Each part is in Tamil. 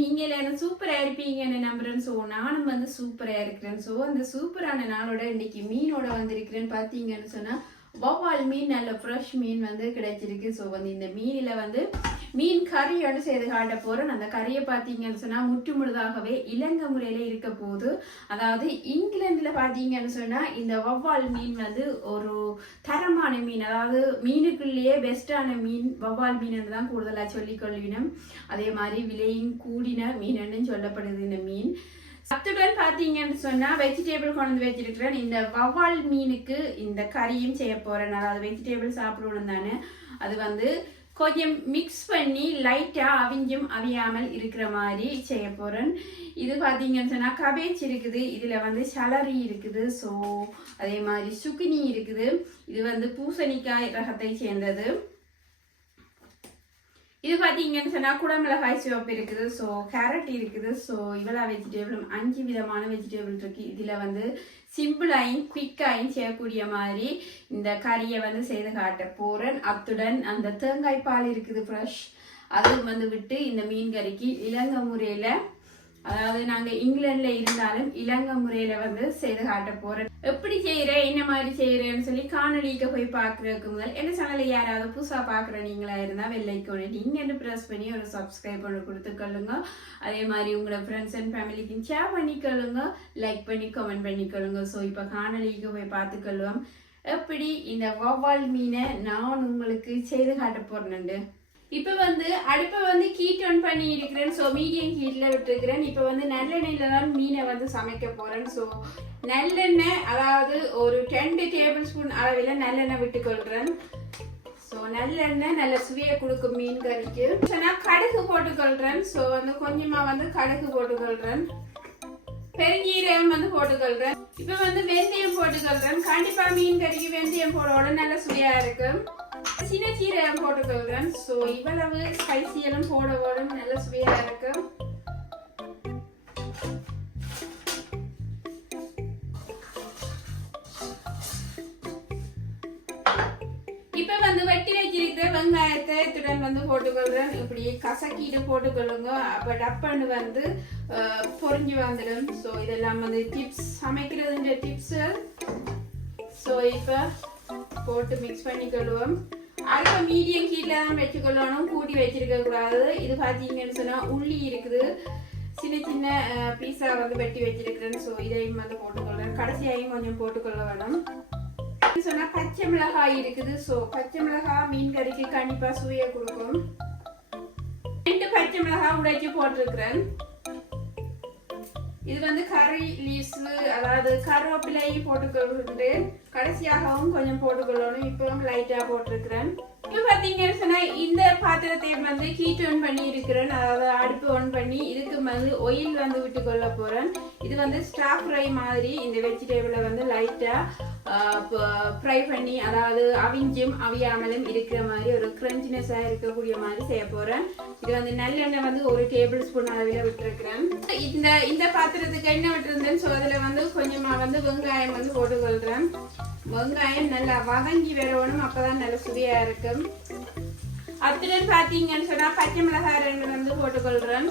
நீங்க எல்லாரும் சூப்பரா இருப்பீங்கன்னு நம்புறேன். ஸோ நானும் வந்து சூப்பரா இருக்கிறேன். ஸோ அந்த சூப்பரான நாளோட இன்னைக்கு மீனோட வந்திருக்கிறேன்னு பார்த்தீங்கன்னு சொன்னா வவ்வால் மீன், நல்ல ஃப்ரெஷ் மீன் வந்து கிடைச்சிருக்கு. ஸோ வந்து இந்த மீனில் வந்து மீன் கறியோடு செய்து காட்ட போகிறேன். அந்த கறியை பார்த்தீங்கன்னு சொன்னால் முற்று முழுதாகவே இலங்கை முறையில் இருக்க போது. அதாவது இங்கிலாண்டில் பார்த்தீங்கன்னு சொன்னால் இந்த வவ்வால் மீன் வந்து ஒரு தரமான மீன், அதாவது மீனுக்குள்ளேயே பெஸ்ட்டான மீன் வவ்வால் மீன் தான் கூடுதலாக சொல்லிக்கொள்வினும். அதே மாதிரி விலையும் கூடின மீனுன்னு சொல்லப்படுது இந்த மீன். அத்துடன் பார்த்தீங்கன்னு சொன்னால் வெஜிடேபிள் கொண்டு வந்து வச்சிருக்கிறேன். இந்த வவ்வால் மீனுக்கு இந்த கறியும் செய்ய போகிறேன். அதாவது வெஜிடேபிள் சாப்பிடணும் தானே, அது வந்து கொஞ்சம் மிக்ஸ் பண்ணி லைட்டாக அவிஞ்சும் அவியாமல் இருக்கிற மாதிரி செய்ய போகிறேன். இது பார்த்தீங்கன்னு சொன்னால் கபேஜ் இருக்குது, இதில் வந்து சலரி இருக்குது, ஸோ அதே மாதிரி சுக்கினி இருக்குது. இது வந்து பூசணிக்காய் ரகத்தை சேர்ந்தது. இது பார்த்தீங்கன்னு சொன்னால் குடமிளகாய் சிவப்பு இருக்குது, ஸோ கேரட் இருக்குது. ஸோ இவ்வளோ வெஜிடேபிளும் 5 விதமான வெஜிடேபிள் இருக்குது. இதில் வந்து சிம்பிளாயும் குயிக்காயும் செய்யக்கூடிய மாதிரி இந்த கறியை வந்து செய்து காட்ட போகிறேன். அத்துடன் அந்த தேங்காய் பால் இருக்குது ஃப்ரெஷ், அது வந்து விட்டு இந்த மீன் கறிக்கு இலங்கை முறையில், அதாவது நாங்கள் இங்கிலாண்டில் இருந்தாலும் இலங்கை முறையில் வந்து செய்து காட்ட போகிறேன். எப்படி செய்கிறேன், என்ன மாதிரி செய்கிறேன்னு சொல்லி காணொலிக்கு போய் பார்க்குறதுக்கு முதல் என்ன சேனலை யாராவது புதுசாக பார்க்குற நீங்களா இருந்தால் வெள்ளைக்கோடு நீங்கள் ப்ரெஸ் பண்ணி ஒரு சப்ஸ்கிரைப் பண்ணி கொடுத்துக்கொள்ளுங்க. அதே மாதிரி உங்களோட ஃப்ரெண்ட்ஸ் அண்ட் ஃபேமிலிக்கு ஷேர் பண்ணிக்கொள்ளுங்க, லைக் பண்ணி கமெண்ட் பண்ணிக்கொள்ளுங்க. ஸோ இப்போ காணொலிக்கு போய் பார்த்துக்கொள்வோம் எப்படி இந்த வவ்வால் மீனை நான் உங்களுக்கு செய்து காட்ட போகிறேன்னு. இப்போ வந்து அடுப்பை வந்து ஹீட் ஆன் பண்ணி இருக்கிறேன். ஸோ மீடியம் ஹீட்டில் விட்டுருக்கிறேன். இப்போ வந்து நல்லெண்ணெயில் தான் மீனை வந்து சமைக்க போகிறேன். ஸோ நல்லெண்ணெய், அதாவது ஒரு 2 டேபிள் ஸ்பூன் அளவில் நல்லெண்ணெய் விட்டுக்கொள்கிறேன். ஸோ நல்லெண்ணெய் நல்ல சுவையை கொடுக்கும் மீன் கறிக்கு. நான் கடுகு போட்டுக்கொள்கிறேன். ஸோ வந்து கொஞ்சமாக வந்து கடுகு போட்டுக்கொள்கிறேன். பெருஞ்சீரகம் வந்து போட்டுக்கொள்கிறேன். இப்போ வந்து வெந்தயம் போட்டுக்கொள்கிறேன். கண்டிப்பாக மீன் கறிக்கு வெந்தயம் போடோட நல்ல சுவையாக இருக்கும். சின்ன சீரகம் போட்டுக்கொள்கிறேன். ஸோ இவ்வளவு ஸ்பைசியெல்லாம் போடவோட நல்ல சுவையாக இருக்கும். இப்போ வந்து வெட்டி வச்சிருக்கிற வெங்காயத்தை இத்துடன் வந்து போட்டுக்கொள்கிறேன். இப்படி கசக்கிட்டு போட்டுக்கொள்ளுங்க, அப்போ டப்பன்னு வந்து பொரிஞ்சு வந்துடும். ஸோ இதெல்லாம் வந்து டிப்ஸ், சமைக்கிறதுன்ற டிப்ஸு. ஸோ இப்போ போட்டு மிக்ஸ் பண்ணிக்கொள்வோம். அடுத்த மீடியம் ஹீட்டில் தான் வச்சுக்கொள்ளணும், கூட்டி வச்சிருக்க கூடாது. இது பார்த்தீங்கன்னு சொன்னால் உள்ளி இருக்குது, சின்ன சின்ன பீஸா வந்து வெட்டி வச்சிருக்கிறேன். ஸோ இதையும் வந்து போட்டுக்கொள்கிறேன். கடைசியாகவும் கொஞ்சம் போட்டுக்கொள்ள வேணும். சொன்னா பச்சை மிளகாய் இருக்குது. ஸோ பச்சை மிளகாய் மீன் கறிக்கு கண்டிப்பா சுவையை கொடுக்கும். 2 பச்சை மிளகாய் உடைச்சு போட்டிருக்கிறேன். இது வந்து கறி லீஸ், அதாவது கருவேப்பிலை போட்டுக்கொள்கிறேன். கடைசியாகவும் கொஞ்சம் போட்டுக்கொள்ளணும். இப்பவும் லைட்டா போட்டிருக்கிறேன். இப்போ பார்த்தீங்கன்னு சொன்னா இந்த பாத்திரத்தை வந்து ஹீட் ஆன் பண்ணி இருக்கிறேன், அதாவது அடுப்பு ஆன் பண்ணி இதுக்கு வந்து ஆயில் வந்து விட்டு கொள்ள போறேன். இது வந்து ஸ்டார் ஃப்ரை மாதிரி இந்த வெஜிடபிளை வந்து லைட்டா ஃப்ரை பண்ணி, அதாவது அவிஞ்சும் அவியாமலும் இருக்கிற மாதிரி ஒரு கிரன்ச்சினஸாக இருக்கக்கூடிய மாதிரி செய்ய போகிறேன். இது வந்து நல்லெண்ணெய் வந்து 1 டேபிள் ஸ்பூன் அளவில் விட்டுருக்கிறேன். இந்த பாத்திரத்துக்கு எண்ணெய் விட்டுருந்தேன். ஸோ அதில் வந்து கொஞ்சமாக வந்து வெங்காயம் வந்து போட்டுக்கொள்கிறேன். வெங்காயம் நல்லா வதங்கி வரணும், அப்போதான் நல்ல சுவையாக இருக்கும். அத்துடன் பார்த்தீங்கன்னு சொன்னால் பச்சை மிளகாய் 2 வந்து போட்டுக்கொள்கிறேன்.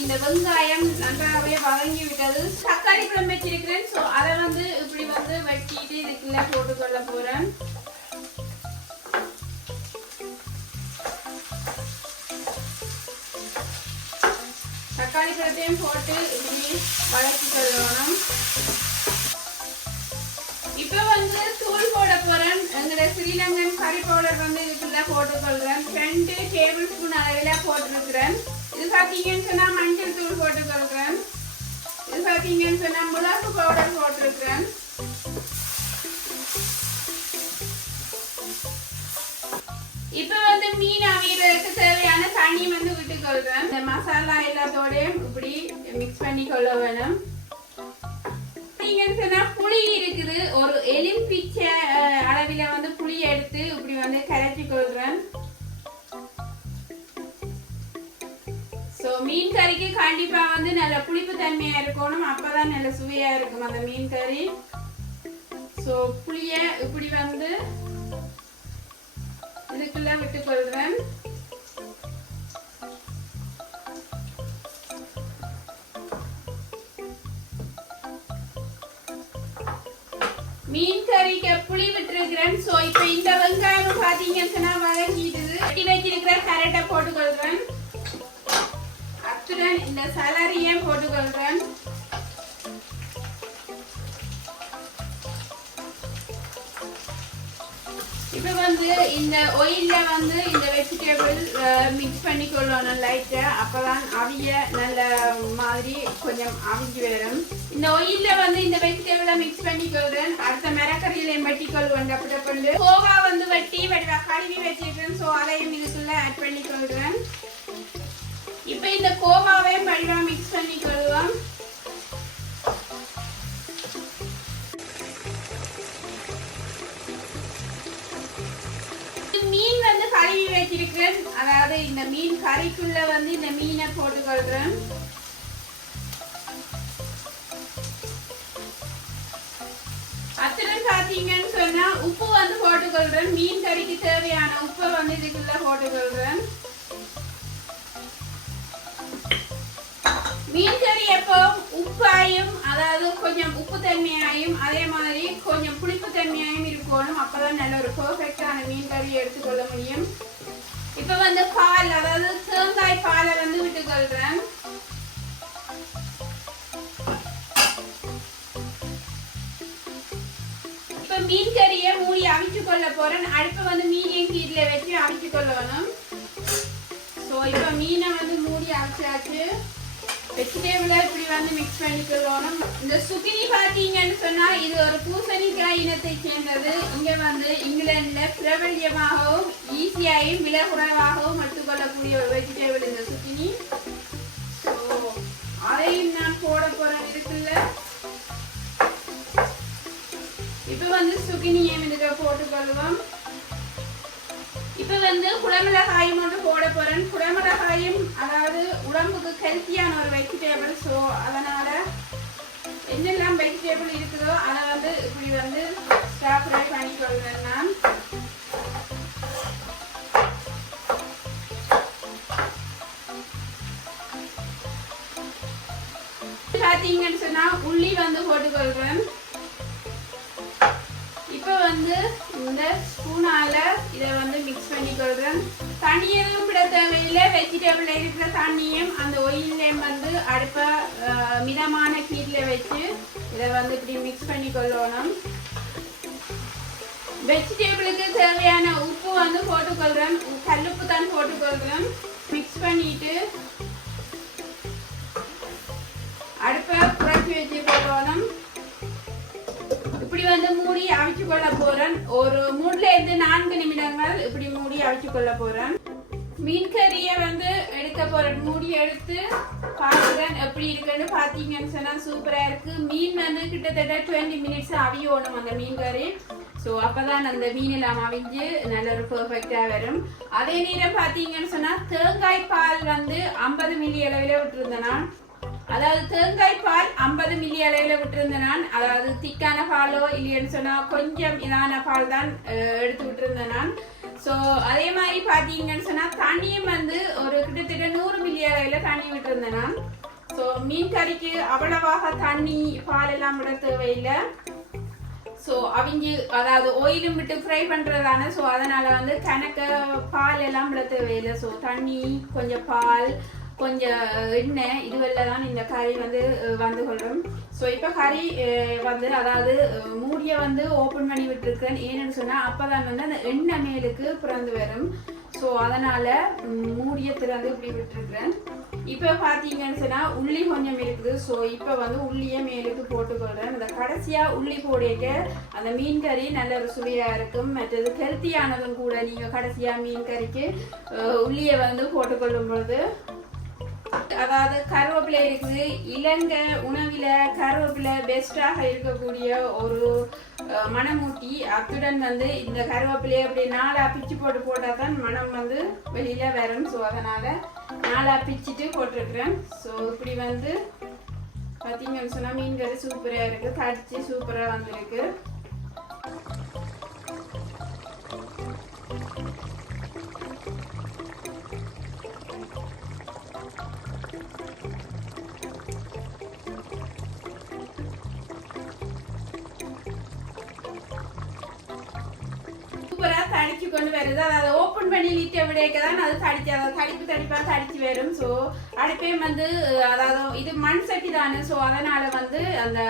இந்த வெங்காயம் நன்றாகவே வதங்கி விட்டது. தக்காளி பழம் வச்சிருக்கிறேன். ஸோ அதை வந்து இப்படி வந்து வெட்டிட்டு இதுக்குள்ள போட்டுக்கொள்ள போறேன். தக்காளி பழத்தையும் போட்டு இப்படி வதக்கி கொள்ளணும். இப்போ வந்து தூள் போட போறேன். எங்களோட ஸ்ரீலங்கன் கறி பவுடர் வந்து இதுக்குள்ள போட்டுக்கொள்கிறேன். 2 டேபிள் ஸ்பூன் அளவில் போட்டிருக்கிறேன். இது பார்த்தீங்கன்னு சொன்னா மஞ்சள் தூள் போட்டுக்கொள்கிறேன். இது பார்த்தீங்கன்னு சொன்னா மிளகு பவுடர் போட்டிருக்கிறேன். இப்போ வந்து மீன் அவியறதுக்கு தேவையான தண்ணி வந்து விட்டுக்கொள்கிறேன். இந்த மசாலா எல்லாத்தோடையும் இப்படி மிக்ஸ் பண்ணி கொள்ள வேணும். பார்த்தீங்கன்னு சொன்னா புளி இருக்குது, ஒரு எலும்பிச்சை அளவில் வந்து புளி எடுத்து இப்படி வந்து கரைச்சி கொள்கிறேன். ஸோ மீன் கறிக்கு கண்டிப்பாக வந்து நல்ல புளிப்பு தன்மையாக இருக்கணும், அப்போ தான் நல்ல சுவையாக இருக்கும் அந்த மீன் கறி. ஸோ புளியை இப்படி வந்து இதுக்குள்ள விட்டுக் கொள்றேன். மீன் கறிக்கு புளி விட்டுருக்கிறேன். ஸோ இப்போ இந்த வெங்காயம் பார்த்தீங்கன்னா வதங்கிடுது. வெட்டி வச்சிருக்கிற கேரட்டை போட்டுக்கொள்றேன். அத்துடன் இந்த சலரியை போட்டுக்கொள்றேன். இப்போ வந்து இந்த ஆயில்ல வந்து இந்த வெஜிடபிள் மிக்ஸ் பண்ணி கொள்ளணும் லைட்டா. அப்பதான் அவிய நல்ல மாதிரி கொஞ்சம் அவிஞ்சு வரும். இந்த ஆயில்ல வந்து இந்த வெஜிடபிளை மிக்ஸ் பண்ணி கொள்றேன். அடுத்த மிரக்கறியிலையும் வெட்டி கொள்வேன். அப்படி கோவா வந்து வெட்டி கழுவி வச்சிருக்கேன். ஸோ அதையும் இதுக்குள்ள ஆட் பண்ணி கொள்றேன். இப்போ இந்த கோவாவையும் வடிவா மிக்ஸ் பண்ணி கொள்வோம். மீன் வந்து கழுவி வச்சிருக்கேன். அதாவது இந்த மீன் கறிக்குள்ள வந்து இந்த மீனை போட்டுக்கொள்றேன். அத்துடன் பாத்தீங்கன்னு சொன்னா உப்பு வந்து போட்டுக்கொள்றேன். மீன் கறிக்கு தேவையான உப்பை வந்து இதுக்குள்ள போட்டுக்கொள்றேன். மீன் கறி எப்போ உப்பாயும் அதாவது கொஞ்சம் உப்பு தன்மையாயும் அதே மாதிரி கொஞ்சம் புளிப்பு தன்மையாயும் இருக்கணும். அப்பதான் நல்ல ஒரு பெர்ஃபெக்டான மீன் கறியை எடுத்துக்கொள்ள முடியும். இப்ப வந்து பால் அதாவது தேங்காய் பாலை வந்து விட்டுக்கொள்றேன். இப்ப மீன் கறியை மூடி அவிச்சு கொள்ள போறேன். அடுப்ப வந்து மீனையும் கீழே வச்சு அவிச்சு கொள்ளணும். ஸோ இப்ப மீனை வந்து மூடி அவிச்சாச்சு. வெஜிடபிளை இப்படி வந்து மிக்ஸ் பண்ணிக்கொள்ளணும். இந்த சுக்கினி பார்த்தீங்கன்னு சொன்னா இது ஒரு பூசணிக்காய் இனத்தை சேர்ந்தது. இங்க வந்து இங்கிலாந்துல பிரபல்யமாகவும் ஈஸியாயும் விலை குறைவாகவும் எடுத்துக்கொள்ளக்கூடிய ஒரு வெஜிடபிள் இந்த சுக்கினி. ஸோ அதையும் நான் போட போறேன் இருக்குல்ல. இப்ப வந்து சுக்கினியும் இதுக்கு போட்டுக்கொள்வோம். இப்ப வந்து குடமிளகாயும் ஒன்று போட போறேன். குடமிளகாயும் அதாவது உடம்புக்கு ஹெல்த்தியான ஒரு வெஜிடபிள். ஸோ அதனால என்னெல்லாம் வெஜிடபிள் இருக்குதோ அதை வந்து இப்படி வந்து ஸ்டாப் ஃப்ரை பண்ணிக்கொள்வேன் நான். பார்த்தீங்கன்னு சொன்னா உள்ளி வந்து போட்டுக்கொள்வேன். இப்போ வந்து இந்த ஸ்பூனால இதை வந்து மிக்ஸ் பண்ணிக்கொள்றேன். தண்ணியும் விட தேவையில்லை. வெஜிடபிள் இருக்கிற தண்ணியும் அந்த ஒயிலையும் வந்து அடுப்ப மிதமான ஹீட்ல வச்சு இதை வந்து இப்படி மிக்ஸ் பண்ணிக்கொள்ளணும். வெஜிடபிளுக்கு தேவையான உப்பு வந்து போட்டுக்கொள்றேன். கல்லுப்பு தான் போட்டுக்கொள்றேன். மிக்ஸ் பண்ணிட்டு அடுப்பை குறைச்சி வச்சு கொள்ளணும். இப்படி வந்து மூடி அவிச்சு கொள்ள போறேன். ஒரு 3-4 நிமிடங்கள் இப்படி மூடி அவிச்சு கொள்ள போறேன். மீன் கறியை வந்து எடுக்க போறேன். மூடி எடுத்து பார்க்குறேன் எப்படி இருக்குன்னு. பார்த்தீங்கன்னு சொன்னா சூப்பரா இருக்கு. மீன் வந்து கிட்டத்தட்ட 20 மினிட்ஸ் அவியணும் அந்த மீன் கறி. ஸோ அப்பதான் அந்த மீன் எல்லாம் அவிஞ்சு நல்ல ஒரு பெர்ஃபெக்டா வரும். அதே நேரம் பார்த்தீங்கன்னு சொன்னா தேங்காய் பால் வந்து 50 மில்லி அளவில் விட்டுருந்தேன். அதாவது தேங்காய் பால் 50 மில்லி அளவில் விட்டுருந்தேன். அதாவது திக்கான பாலோ இல்லைன்னு சொன்னா கொஞ்சம் இதான பால் தான் எடுத்து விட்டுருந்தேன். ஸோ அதே மாதிரி பார்த்தீங்கன்னு சொன்னா தண்ணியும் வந்து ஒரு கிட்டத்தட்ட 100 மில்லி அளவில் தண்ணி விட்டுருந்தேன். ஸோ மீன் கறிக்கு அவ்வளவாக தண்ணி பால் எல்லாம் விட தேவையில்லை. ஸோ அவங்க அதாவது ஆயிலும் விட்டு ஃப்ரை பண்றதான. ஸோ அதனால வந்து கணக்க பால் எல்லாம் விட தேவையில்லை. ஸோ தண்ணி கொஞ்சம் பால் கொஞ்சம் எண்ணெய் இதுவெல்லாம் தான் இந்த கறி வந்து கொள்ளும். ஸோ இப்போ கறி வந்து அதாவது மூடியை வந்து ஓப்பன் பண்ணி விட்டுருக்கேன். ஏன்னு சொன்னால் அப்போ தான் வந்து அந்த எண்ணெய் மேலுக்கு பிறந்து வரும். ஸோ அதனால் மூடியை திறந்து இப்படி விட்டுருக்குறேன். இப்போ பார்த்தீங்கன்னு சொன்னால் உள்ளி கொஞ்சம் இருக்குது. ஸோ இப்போ வந்து உள்ளியை மேலுக்கு போட்டுக்கொள்கிறேன். அந்த கடைசியாக உள்ளி போடிக்க அந்த மீன் கறி நல்ல ஒரு சுவையாக இருக்கும். மற்றது ஹெல்த்தியானதும் கூட. நீங்கள் கடைசியாக மீன் கறிக்கு உள்ளியை வந்து போட்டுக்கொள்ளும் பொழுது அதாவது கருவேப்பிலை இருக்குது. இலங்கை உணவில கருவேப்பிலை பெஸ்டாக இருக்கக்கூடிய ஒரு மணமூட்டி. அத்துடன் வந்து இந்த கருவேப்பிலையை அப்படி 4 பிச்சு போட்டால் தான் மனம் வந்து வெளியில வரும். ஸோ அதனால 4 பிச்சுட்டு போட்டிருக்கிறேன். ஸோ இப்படி வந்து பார்த்தீங்கன்னு சொன்னா மீன் கறி சூப்பராக இருக்கு. கடிச்சு சூப்பராக வந்திருக்கு. தடிச்சு கொண்டு வருது. அதை ஓப்பன் பண்ணி லிட்ட விடைக்கதான் அது தடிச்சு, அதாவது தடிப்பா தடிச்சு வரும். ஸோ அடுப்பையும் வந்து அதாவது இது மண் சட்டி தானே, ஸோ அதனால வந்து அந்த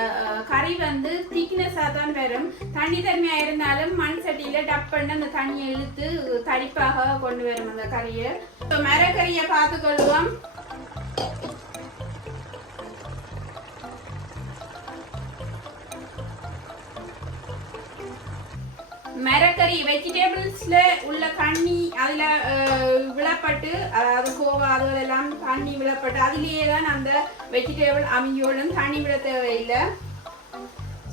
கறி வந்து திக்னஸா தான் வரும். தண்ணி தன்மையா இருந்தாலும் மண் சட்டியில டப் பண்ணி அந்த தண்ணியை இழுத்து தடிப்பாக கொண்டு வரும் அந்த கறியை. ஸோ மரக்கறியை பார்த்துக்கொள்வோம். மரக்கறி வெஜிடபிள்ஸ்ல உள்ள தண்ணி அதுல விழப்பட்டு, அதாவது கோவா அதெல்லாம் தண்ணி விழப்பட்டு அதுலயே தான் அந்த வெஜிடபிள் அமியோடும் தண்ணி விட தேவையில்லை.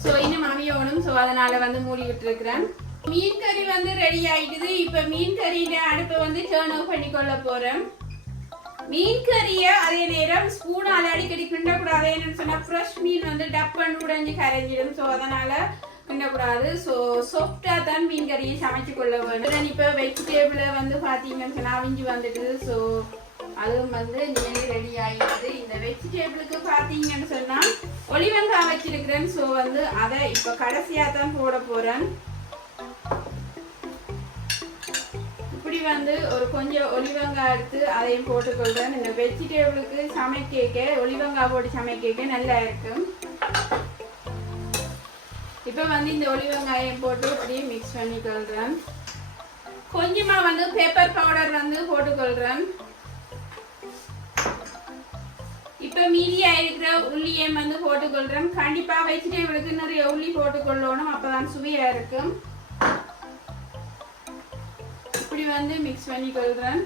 ஸோ இன்னும் அமியோடும். ஸோ அதனால வந்து மூடி விட்டுருக்கிறேன். மீன் கறி வந்து ரெடி ஆயிடுது. இப்ப மீன் கறியில அடுப்பை வந்து டர்ன் ஆஃப் பண்ணி கொள்ள போறேன். மீன் கறிய அதே நேரம் ஸ்பூனால அடிக்கடி கிண்டக்கூடாது. என்னன்னு சொன்னா ஃப்ரெஷ் மீன் வந்து டப்பன் உடைஞ்சு கரைஞ்சிடும். ஸோ அதனால கிண்டக்கூடாது. ஸோ சாஃப்டா தான் மீன் கறியை சமைச்சு கொள்ள வேண்டும். இப்போ வெஜிடபிளை வந்து பார்த்தீங்கன்னு சொன்னா அவிஞ்சு வந்துடுது. ஸோ அதுவும் வந்து நேரடி ரெடி ஆகிடுது. இந்த வெஜிடபிளுக்கு பார்த்தீங்கன்னு சொன்னா ஒலிவங்காய் வச்சிருக்கிறேன். ஸோ வந்து அதை இப்போ கடைசியா தான் போட போறேன். இப்படி வந்து ஒரு கொஞ்சம் ஒலிவங்காய் எடுத்து அதையும் போட்டுக்கொள்றேன். இந்த வெஜிடபிளுக்கு சமைக்க ஒலிவங்காய் போட்டு சமைக்க நல்லா இருக்கும். இப்போ வந்து இந்த ஒலிவங்காயம் போட்டு அப்படியே மிக்ஸ் பண்ணிக்கொள்றேன். கொஞ்சமா வந்து பெப்பர் பவுடர் வந்து போட்டுக்கொள்றேன். இப்போ மீதியா இருக்கிற உள்ளியை வந்து போட்டுக்கொள்றேன். கண்டிப்பா வெஜிடபிளுக்கு நிறைய உள்ளி போட்டுக்கொள்ளணும், அப்பதான் சுவையா இருக்கும். இப்படி வந்து மிக்ஸ் பண்ணிக்கொள்றேன்.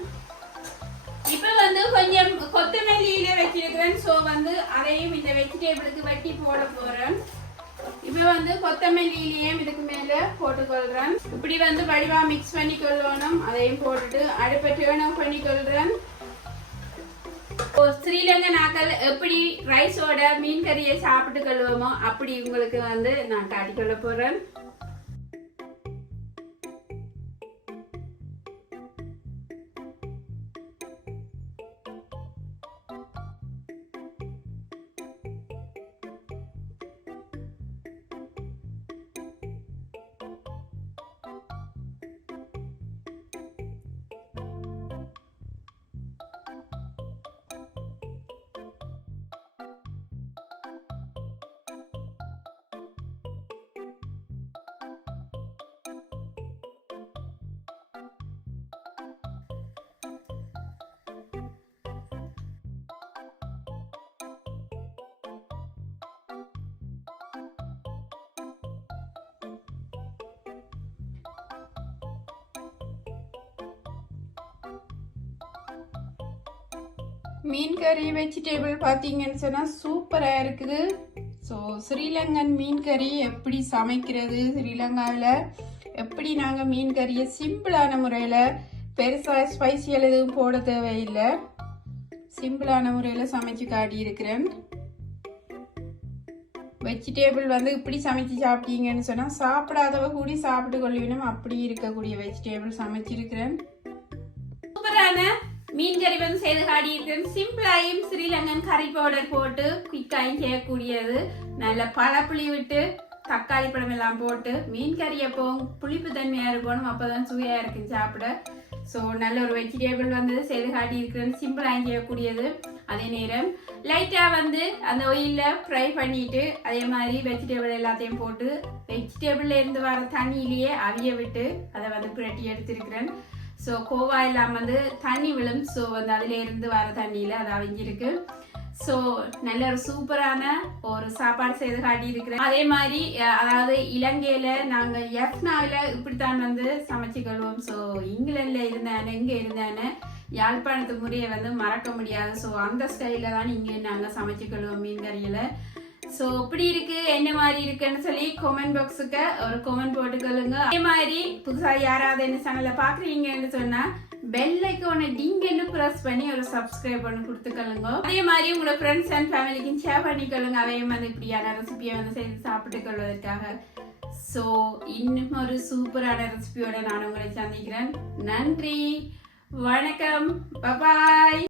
இப்போ வந்து கொஞ்சம் கொத்தமல்லியில வச்சிருக்கிறேன். ஸோ வந்து அதையும் இந்த வெஜிடபிளுக்கு வெட்டி போட போறேன். இப்போ வந்து கொத்தமல்லியிலையும் இதுக்கு மேல போட்டுக்கொள்றேன். இப்படி வந்து வடிவா மிக்ஸ் பண்ணி கொள்ளணும். அதையும் போட்டுட்டு அடுப்பை டர்ன் ஆஃப் பண்ணி கொள்றேன். ஸ்ரீலங்கன் ஆக்கள் எப்படி ரைஸோட மீன் கறியை சாப்பிட்டு கொள்வோமோ அப்படி உங்களுக்கு வந்து நான் காட்டிக்கொள்ள போறேன். மீன் கறி வெஜிடபிள் பார்த்தீங்கன்னு சொன்னால் சூப்பராக இருக்குது. ஸோ ஸ்ரீலங்கன் மீன் கறி எப்படி சமைக்கிறது, ஸ்ரீலங்காவில் எப்படி நாங்கள் மீன் கறியை சிம்பிளான முறையில் பெருசாக ஸ்பைசியல் எதுவும் போட தேவையில்லை, சிம்பிளான முறையில் சமைச்சு காட்டியிருக்கிறேன். வெஜிடபிள் வந்து இப்படி சமைச்சு சாப்பிட்டீங்கன்னு சொன்னால் சாப்பிடாதவ கூடி சாப்பிட்டு கொள்ளுவினும் அப்படி இருக்கக்கூடிய வெஜிடபிள் சமைச்சிருக்கிறேன். சூப்பரான மீன் கறி வந்து செய்து காட்டி இருக்கிறேன். சிம்பிளாயும் ஸ்ரீலங்கன் கறி பவுடர் போட்டு குயிக்காயும் செய்யக்கூடியது. நல்ல பழப்புளி விட்டு தக்காளி பழம் எல்லாம் போட்டு மீன் கறி எப்பவும் புளிப்பு தன்மையா இருக்கணும், அப்பதான் சுவையா இருக்கும் சாப்பிட. ஸோ நல்ல ஒரு வெஜிடபிள் வந்து செய்து காட்டி இருக்கிறேன். சிம்பிளாயும் செய்யக்கூடியது. அதே நேரம் லைட்டா வந்து அந்த ஆயிலில் ஃப்ரை பண்ணிட்டு அதே மாதிரி வெஜிடபிள் எல்லாத்தையும் போட்டு வெஜிடபிள்ல இருந்து வர தண்ணியிலேயே அவிய விட்டு அதை வந்து புரட்டி எடுத்திருக்கிறேன். ஸோ கோவா எல்லாம் வந்து தண்ணி விழும். ஸோ வந்து அதுல இருந்து வர தண்ணியில அது அவிஞ்சிருக்கு. ஸோ நல்ல ஒரு சூப்பரான ஒரு சாப்பாடு செய்து காட்டி இருக்கிறேன். அதே மாதிரி அதாவது இலங்கையில நாங்க ஜஃப்னாவில இப்படித்தான் வந்து சமைச்சுக்கொள்வோம். ஸோ இங்கிலாந்துல இருந்தானே இங்க இருந்தானே யாழ்ப்பாணத்து முறையை வந்து மறக்க முடியாது. ஸோ அந்த ஸ்டைல தான் இங்கே நாங்க சமைச்சுக்கொள்வோம் மீன் கறியில. ஸோ இப்படி இருக்கு என்ன மாதிரி இருக்குன்னு சொல்லி கமெண்ட் பாக்ஸுக்கு ஒரு கமெண்ட் போட்டுக்கொள்ளுங்க. அதே மாதிரி புதுசா யாராவது என்ன சேனல்ல பாக்குறீங்கன்னு சொன்னா பெல் ஐக்கானை டிங்ன்னு பிரஸ் பண்ணி ஒரு சப்ஸ்கிரைப் பண்ணி கொடுத்துக்கொள்ளுங்க. அதே மாதிரி உங்களோட ஃப்ரெண்ட்ஸ் அண்ட் ஃபேமிலிக்கும் ஷேர் பண்ணிக்கொள்ளுங்க. அவையும் வந்து இப்படியான ரெசிபியை வந்து செய்து சாப்பிட்டு கொள்வதற்காக. ஸோ இன்னும் ஒரு சூப்பரான ரெசிபியோட நான் உங்களை சந்திக்கிறேன். நன்றி, வணக்கம், பாய்.